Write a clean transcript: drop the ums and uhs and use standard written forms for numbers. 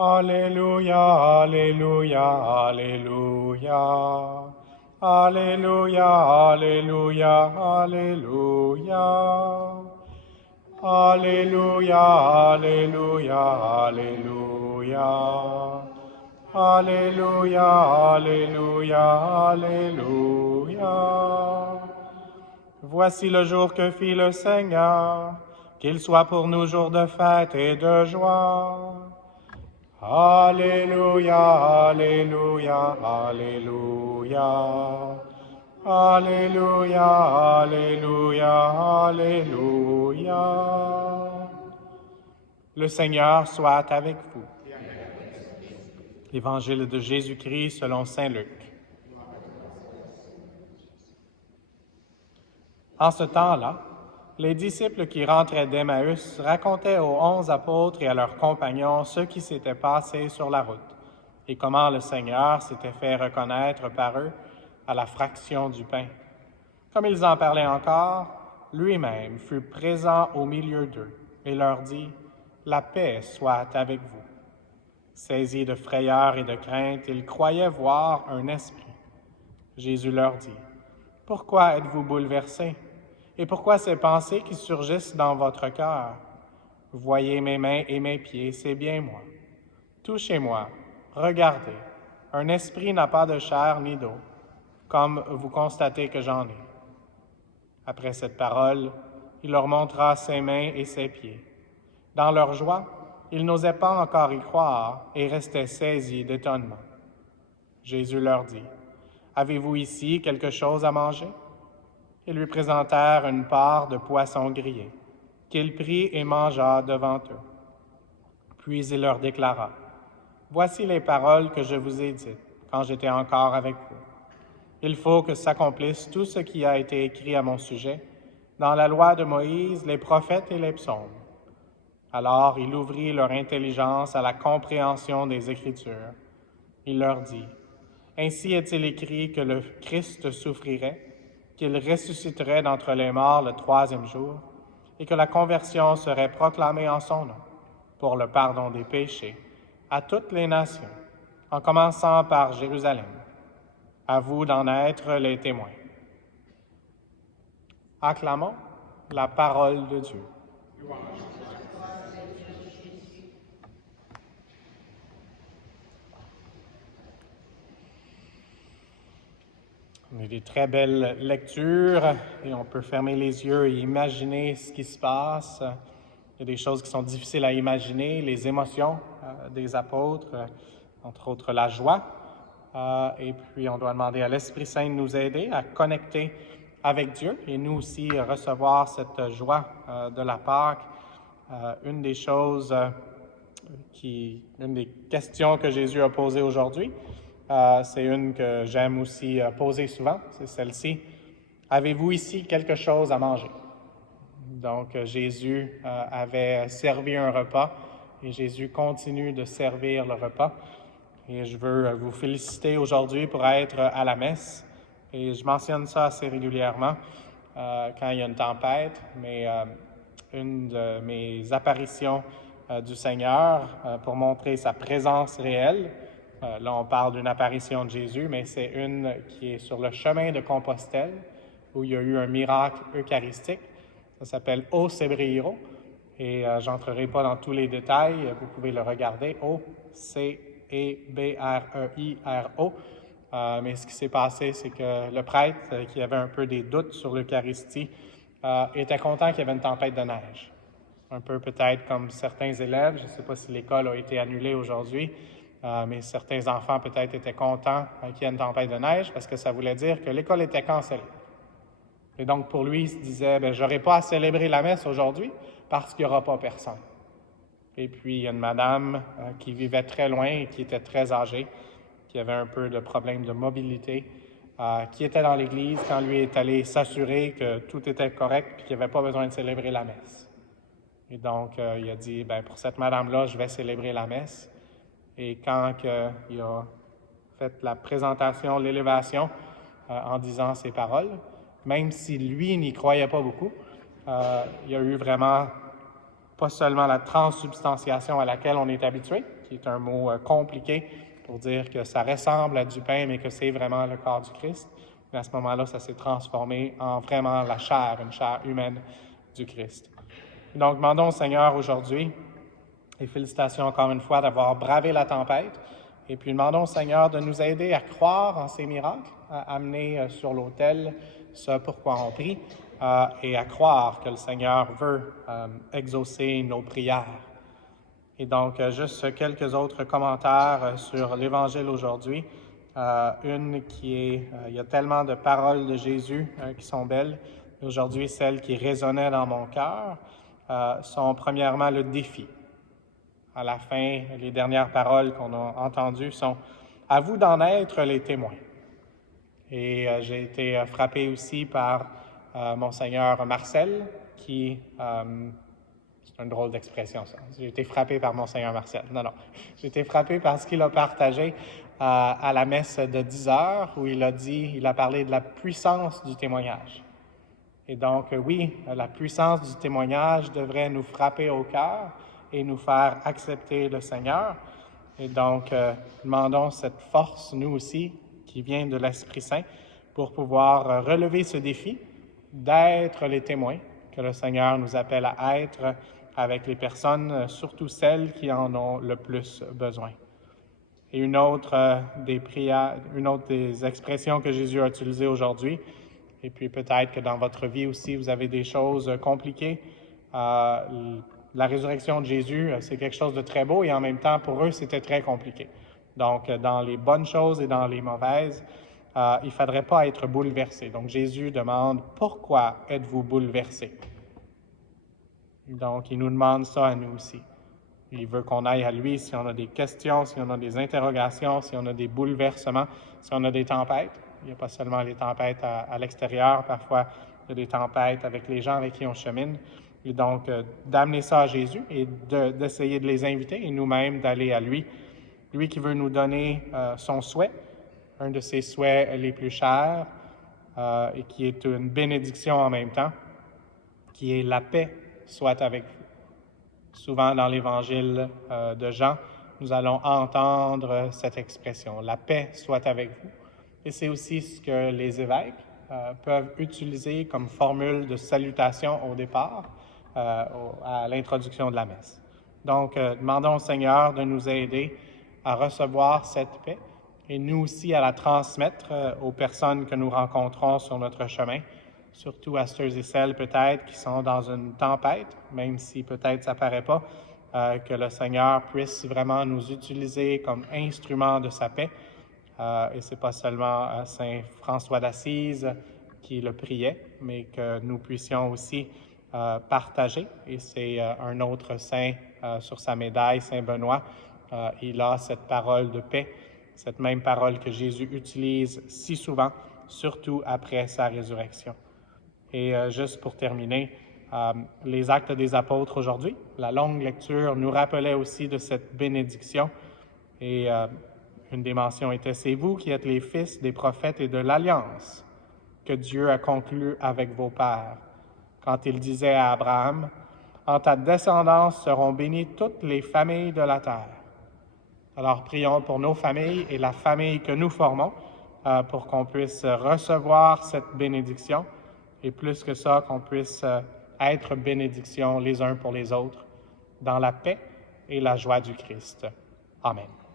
Alléluia, Alléluia, Alléluia. Alléluia, Alléluia, Alléluia. Alléluia, Alléluia, Alléluia. Alléluia, Alléluia, Alléluia. Voici le jour que fit le Seigneur, qu'il soit pour nous jour de fête et de joie. Alléluia, Alléluia, Alléluia. Alléluia, Alléluia, Alléluia. Le Seigneur soit avec vous. Évangile de Jésus-Christ selon saint Luc. En ce temps-là, les disciples qui rentraient d'Emmaüs racontaient aux 11 apôtres et à leurs compagnons ce qui s'était passé sur la route et comment le Seigneur s'était fait reconnaître par eux à la fraction du pain. Comme ils en parlaient encore, lui-même fut présent au milieu d'eux et leur dit « La paix soit avec vous ». Saisis de frayeur et de crainte, ils croyaient voir un esprit. Jésus leur dit « Pourquoi êtes-vous bouleversés? Et pourquoi ces pensées qui surgissent dans votre cœur? Voyez mes mains et mes pieds, c'est bien moi. Touchez-moi, regardez, un esprit n'a pas de chair ni d'eau, comme vous constatez que j'en ai. » Après cette parole, il leur montra ses mains et ses pieds. Dans leur joie, ils n'osaient pas encore y croire et restaient saisis d'étonnement. Jésus leur dit, « Avez-vous ici quelque chose à manger? » Ils lui présentèrent une part de poisson grillé, qu'il prit et mangea devant eux. Puis il leur déclara, « Voici les paroles que je vous ai dites quand j'étais encore avec vous. Il faut que s'accomplisse tout ce qui a été écrit à mon sujet dans la loi de Moïse, les prophètes et les psaumes. » Alors il ouvrit leur intelligence à la compréhension des Écritures. Il leur dit, « Ainsi est-il écrit que le Christ souffrirait, qu'il ressusciterait d'entre les morts le 3e jour, et que la conversion serait proclamée en son nom, pour le pardon des péchés, à toutes les nations, en commençant par Jérusalem. À vous d'en être les témoins. » Acclamons la parole de Dieu. On a des très belles lectures et on peut fermer les yeux et imaginer ce qui se passe. Il y a des choses qui sont difficiles à imaginer, les émotions des apôtres, entre autres la joie. Et puis on doit demander à l'Esprit Saint de nous aider à connecter avec Dieu et nous aussi recevoir cette joie de la Pâque. Une des choses, une des questions que Jésus a posées aujourd'hui, c'est une que j'aime aussi poser souvent, c'est celle-ci. Avez-vous ici quelque chose à manger? Donc, Jésus avait servi un repas et Jésus continue de servir le repas. Et je veux vous féliciter aujourd'hui pour être à la messe. Et je mentionne ça assez régulièrement quand il y a une tempête, mais une de mes apparitions du Seigneur pour montrer sa présence réelle. Là, on parle d'une apparition de Jésus, mais c'est une qui est sur le chemin de Compostelle, où il y a eu un miracle eucharistique. Ça s'appelle O Cebreiro, et j'entrerai pas dans tous les détails. Vous pouvez le regarder, O-C-E-B-R-E-I-R-O. Mais ce qui s'est passé, c'est que le prêtre, qui avait un peu des doutes sur l'Eucharistie, était content qu'il y avait une tempête de neige. Un peu peut-être comme certains élèves, je ne sais pas si l'école a été annulée aujourd'hui, mais certains enfants peut-être étaient contents qu'il y ait une tempête de neige parce que ça voulait dire que l'école était cancellée. Et donc pour lui, il se disait, je n'aurai pas à célébrer la messe aujourd'hui parce qu'il n'y aura pas personne. Et puis il y a une madame qui vivait très loin et qui était très âgée, qui avait un peu de problème de mobilité, qui était dans l'église quand lui est allé s'assurer que tout était correct et qu'il n'y avait pas besoin de célébrer la messe. Et donc il a dit, pour cette madame-là, je vais célébrer la messe. Et quand il a fait la présentation, l'élévation, en disant ces paroles, même si lui n'y croyait pas beaucoup, il y a eu vraiment pas seulement la transsubstantiation à laquelle on est habitué, qui est un mot compliqué pour dire que ça ressemble à du pain, mais que c'est vraiment le corps du Christ. Mais à ce moment-là, ça s'est transformé en vraiment la chair, une chair humaine du Christ. Donc, demandons au Seigneur aujourd'hui, et félicitations encore une fois d'avoir bravé la tempête, et puis demandons au Seigneur de nous aider à croire en ces miracles, à amener sur l'autel ce pourquoi on prie, et à croire que le Seigneur veut exaucer nos prières. Et donc, juste quelques autres commentaires sur l'Évangile aujourd'hui. Une qui est, il y a tellement de paroles de Jésus qui sont belles. Aujourd'hui, celles qui résonnaient dans mon cœur sont premièrement le défi. À la fin, les dernières paroles qu'on a entendues sont « À vous d'en être les témoins ». Et j'ai été frappé aussi par Monseigneur Marcel, qui... c'est une drôle d'expression, ça. J'ai été frappé par Monseigneur Marcel. Non. J'ai été frappé par ce qu'il a partagé à la messe de 10 heures, où il a parlé de la puissance du témoignage. Et donc, oui, la puissance du témoignage devrait nous frapper au cœur et nous faire accepter le Seigneur. Et donc, demandons cette force, nous aussi, qui vient de l'Esprit Saint, pour pouvoir relever ce défi d'être les témoins que le Seigneur nous appelle à être avec les personnes, surtout celles qui en ont le plus besoin. Et une autre des expressions que Jésus a utilisées aujourd'hui, et puis peut-être que dans votre vie aussi, vous avez des choses compliquées. La résurrection de Jésus, c'est quelque chose de très beau et en même temps, pour eux, c'était très compliqué. Donc, dans les bonnes choses et dans les mauvaises, il ne faudrait pas être bouleversé. Donc, Jésus demande « Pourquoi êtes-vous bouleversés? » Donc, il nous demande ça à nous aussi. Il veut qu'on aille à lui si on a des questions, si on a des interrogations, si on a des bouleversements, si on a des tempêtes. Il n'y a pas seulement les tempêtes à l'extérieur, parfois il y a des tempêtes avec les gens avec qui on chemine. Et donc, d'amener ça à Jésus et d'essayer de les inviter et nous-mêmes d'aller à lui. Lui qui veut nous donner son souhait, un de ses souhaits les plus chers et qui est une bénédiction en même temps, qui est la paix soit avec vous. Souvent dans l'Évangile de Jean, nous allons entendre cette expression, la paix soit avec vous. Et c'est aussi ce que les évêques peuvent utiliser comme formule de salutation au départ, à l'introduction de la messe. Donc, demandons au Seigneur de nous aider à recevoir cette paix et nous aussi à la transmettre aux personnes que nous rencontrons sur notre chemin, surtout à ceux et celles peut-être qui sont dans une tempête, même si peut-être ça ne paraît pas, que le Seigneur puisse vraiment nous utiliser comme instrument de sa paix. Et ce n'est pas seulement Saint François d'Assise qui le priait, mais que nous puissions aussi partager. Et c'est un autre saint sur sa médaille, Saint Benoît, il a cette parole de paix, cette même parole que Jésus utilise si souvent, surtout après sa résurrection. Et juste pour terminer, les Actes des Apôtres aujourd'hui, la longue lecture nous rappelait aussi de cette bénédiction. Et une des mentions était « C'est vous qui êtes les fils des prophètes et de l'alliance que Dieu a conclue avec vos pères. » Quand il disait à Abraham, « En ta descendance seront bénies toutes les familles de la terre. » Alors prions pour nos familles et la famille que nous formons pour qu'on puisse recevoir cette bénédiction et plus que ça, qu'on puisse être bénédiction les uns pour les autres dans la paix et la joie du Christ. Amen.